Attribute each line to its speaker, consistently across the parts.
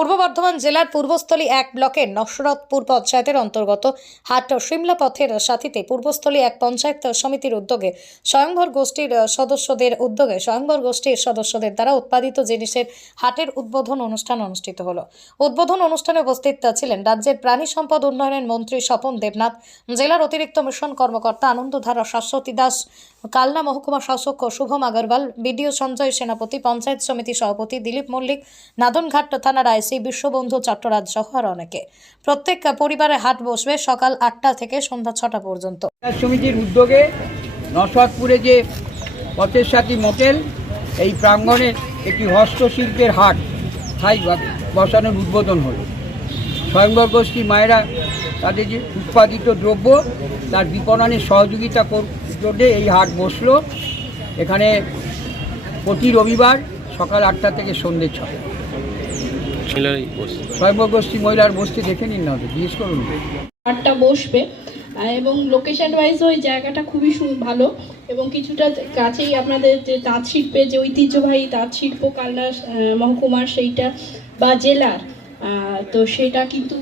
Speaker 1: পূর্ব বর্ধমান জেলার পূর্বস্থলী এক ব্লকের নসরতপুর পঞ্চায়েতের অন্তর্গত হাট সিমলা পথের সাথীতে পূর্বস্থলী এক পঞ্চায়েত সমিতির উদ্যোগে স্বয়ংভর গোষ্ঠীর সদস্যদের উদ্যোগে স্বয়ংভর গোষ্ঠীর সদস্যদের দ্বারা উৎপাদিত জিনিসের হাটের উদ্বোধন অনুষ্ঠান অনুষ্ঠিত হলো। উদ্বোধন অনুষ্ঠানে উপস্থিত ছিলেন রাজ্যের প্রাণী সম্পদ উন্নয়নের মন্ত্রী স্বপন দেবনাথ, জেলার অতিরিক্ত মিশন কর্মকর্তা আনন্দধারা শাশ্বতী দাস কালনা মহকুমা শাসক শুভম আগরওয়াল, বিডিও সঞ্জয় সেনাপতি, পঞ্চায়েত সমিতি সভাপতি দিলীপ মল্লিক, নাদনঘাট থানার আইসি বিশ্ববন্ধু চট্টরাজ সহ আর অনেকে। প্রত্যেক পরিবারে হাট বসবে সকাল আটটা থেকে সন্ধ্যা ছটা পর্যন্ত।
Speaker 2: সমিতির উদ্যোগে নসরতপুরে যে পথের সাথী মোটেল এই প্রাঙ্গণে একটি হস্তশিল্পের হাট স্থায়ী বসানোর উদ্বোধন হলো। স্বয়ংবর গোষ্ঠী মায়েরা তাদের যে উৎপাদিত দ্রব্য, তার বিপণনে সহযোগিতা জন্যে এই হাট বসল। এখানে প্রতি রবিবার সকাল আটটা থেকে সন্ধ্যে গোষ্ঠী মহিলার বসতে দেখে নিন না জিজ্ঞেস করুন।
Speaker 3: হাটটা বসবে এবং লোকেশন ওয়াইজ ওই জায়গাটা খুবই সু- ভালো এবং কিছুটা কাছেই আপনাদের যে তাঁত শিল্পের যে ঐতিহ্যবাহী তাঁত শিল্প কালনা মহকুমার সেইটা বা জেলার তো সেটা কিন্তু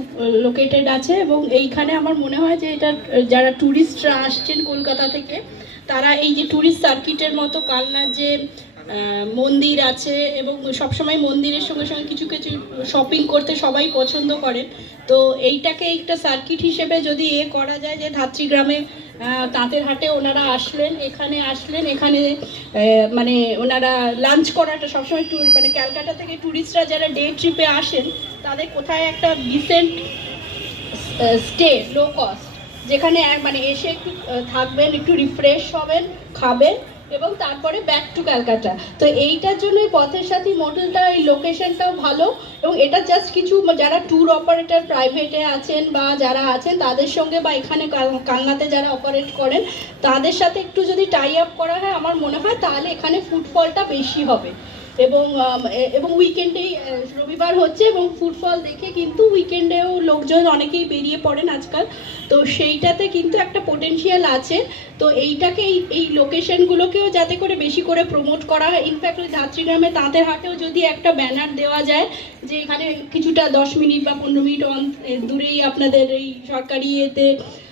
Speaker 3: লোকেটেড আছে এবং এইখানে আমার মনে হয় যে এটা যারা ট্যুরিস্টরা আসছেন কলকাতা থেকে তারা এই যে ট্যুরিস্ট সার্কিটের মতো কালনার যে মন্দির আছে এবং সবসময় মন্দিরের সঙ্গে সঙ্গে কিছু কিছু শপিং করতে সবাই পছন্দ করেন। তো এইটাকে একটা সার্কিট হিসেবে যদি এ করা যায় যে ধাত্রীগ্রামে আহ, তাঁতের হাটে ওনারা আসলেন, এখানে আসলেন, এখানে মানে ওনারা লাঞ্চ করাটা সবসময় ট্যুর মানে ক্যালকাটা থেকে ট্যুরিস্টরা যারা ডে ট্রিপে আসেন, তাদের কোথায় একটা ডিসেন্ট স্টে লো কস্ট যেখানে মানে এসে একটু থাকবেন, একটু রিফ্রেশ হবেন, খাবেন এবং তারপরে ব্যাক টু ক্যালকাটা। তো এইটার জন্য এই পথের সাথী মোটেলটা এই লোকেশনটাও ভালো এবং এটা জাস্ট কিছু যারা ট্যুর অপারেটার প্রাইভেটে আছেন বা যারা আছেন, তাদের সঙ্গে বা এখানে কাল- কালনাতে যারা অপারেট করেন, তাদের সাথে একটু যদি টাই আপ করা হয়, আমার মনে হয় তাহলে এখানে ফুটফলটা বেশি হবে। এবং এবং উইকেন্ডেই রবিবার হচ্ছে এবং ফুটফল দেখে কিন্তু উইকেন্ডেও লোকজন অনেকেই বেরিয়ে পড়েন আজকাল। তো সেইটাতে কিন্তু একটা পোটেনশিয়াল আছে। তো এইটাকে এই লোকেশনগুলোকেও যাতে করে বেশি করে প্রমোট করা হয়। ইনফ্যাক্ট ওই ধাত্রীগ্রামে তাঁতের হাটেও যদি একটা ব্যানার দেওয়া যায় যে এখানে কিছুটা দশ মিনিট বা পনেরো মিনিট অন- দূরেই আপনাদের এই সরকারি আহ,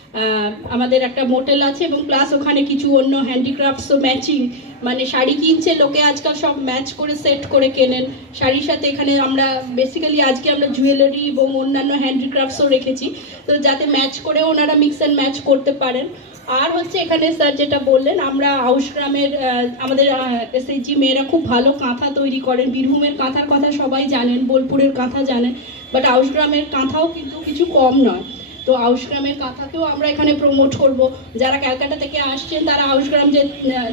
Speaker 3: আমাদের একটা মোটেল আছে এবং প্লাস ওখানে কিছু অন্য হ্যান্ডিক্রাফটসও ম্যাচিং মানে শাড়ি কিনছে লোকে আজকাল সব ম্যাচ করে সেট করে কেনেন। শাড়ির সাথে এখানে আমরা বেসিক্যালি আজকে আমরা জুয়েলারি এবং অন্যান্য হ্যান্ডিক্রাফটসও রেখেছি। তো যাতে ম্যাচ করে ওনারা মিক্স অ্যান্ড ম্যাচ করতে পারেন। আর হচ্ছে এখানে স্যার যেটা বললেন আমরা আউশগ্রামের আহ, আমাদের এসএইচজি মেয়েরা খুব ভালো কাঁথা তৈরি করেন। বীরভূমের কাঁথার কথা সবাই জানেন বোলপুরের কাঁথা জানেন। বাট আউশগ্রামের কাঁথাও কিন্তু কিছু কম নয়। তো আউশগ্রামের কাঁথাকেও আমরা এখানে প্রমোট করব। যারা ক্যালকাটা থেকে আসছেন, তারা আউশগ্রাম যে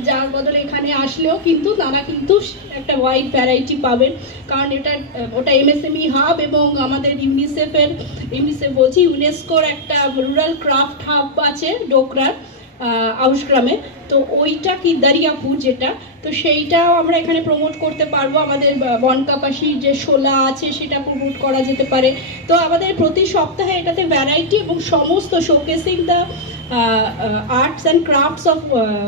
Speaker 3: যার বদলে এখানে আসলেও কিন্তু তারা কিন্তু একটা ওয়াইড ভ্যারাইটি পাবেন। কারণ এটা, ওটা এমএসএমই হাব এবং আমাদের ইউনিসেফের ইউনিসেফ বলছি ইউনেস্কোর একটা রুরাল ক্রাফট হাব আছে, ডোকরার। আহ, আউশগ্রামে। তো ওইটা কি দারিয়াপুর যেটা? তো সেইটাও আমরা এখানে প্রমোট করতে পারব। আমাদের ব- বনকাপাসির যে শোলা আছে সেটা প্রমোট করা যেতে পারে। তো আমাদের প্রতি সপ্তাহে এটাতে ভ্যারাইটি এবং সমস্ত showcasing the arts and crafts of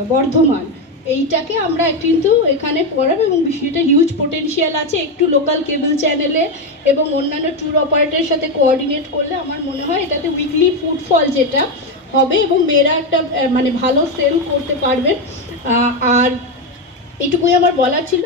Speaker 3: Bardhaman. এইটাকে আমরা কিন্তু এখানে করাবো এবং সেটা হিউজ পোটেনশিয়াল আছে। একটু লোকাল কেবল চ্যানেলে এবং অন্যান্য ট্যুর অপারেটরের সাথে কোঅর্ডিনেট করলে আমার মনে হয় এটাতে উইকলি ফুডফল যেটা হবে এবং মেয়েরা একটা মানে ভালো সেল করতে পারবেন। আর এটুকুই আমার বলার ছিল।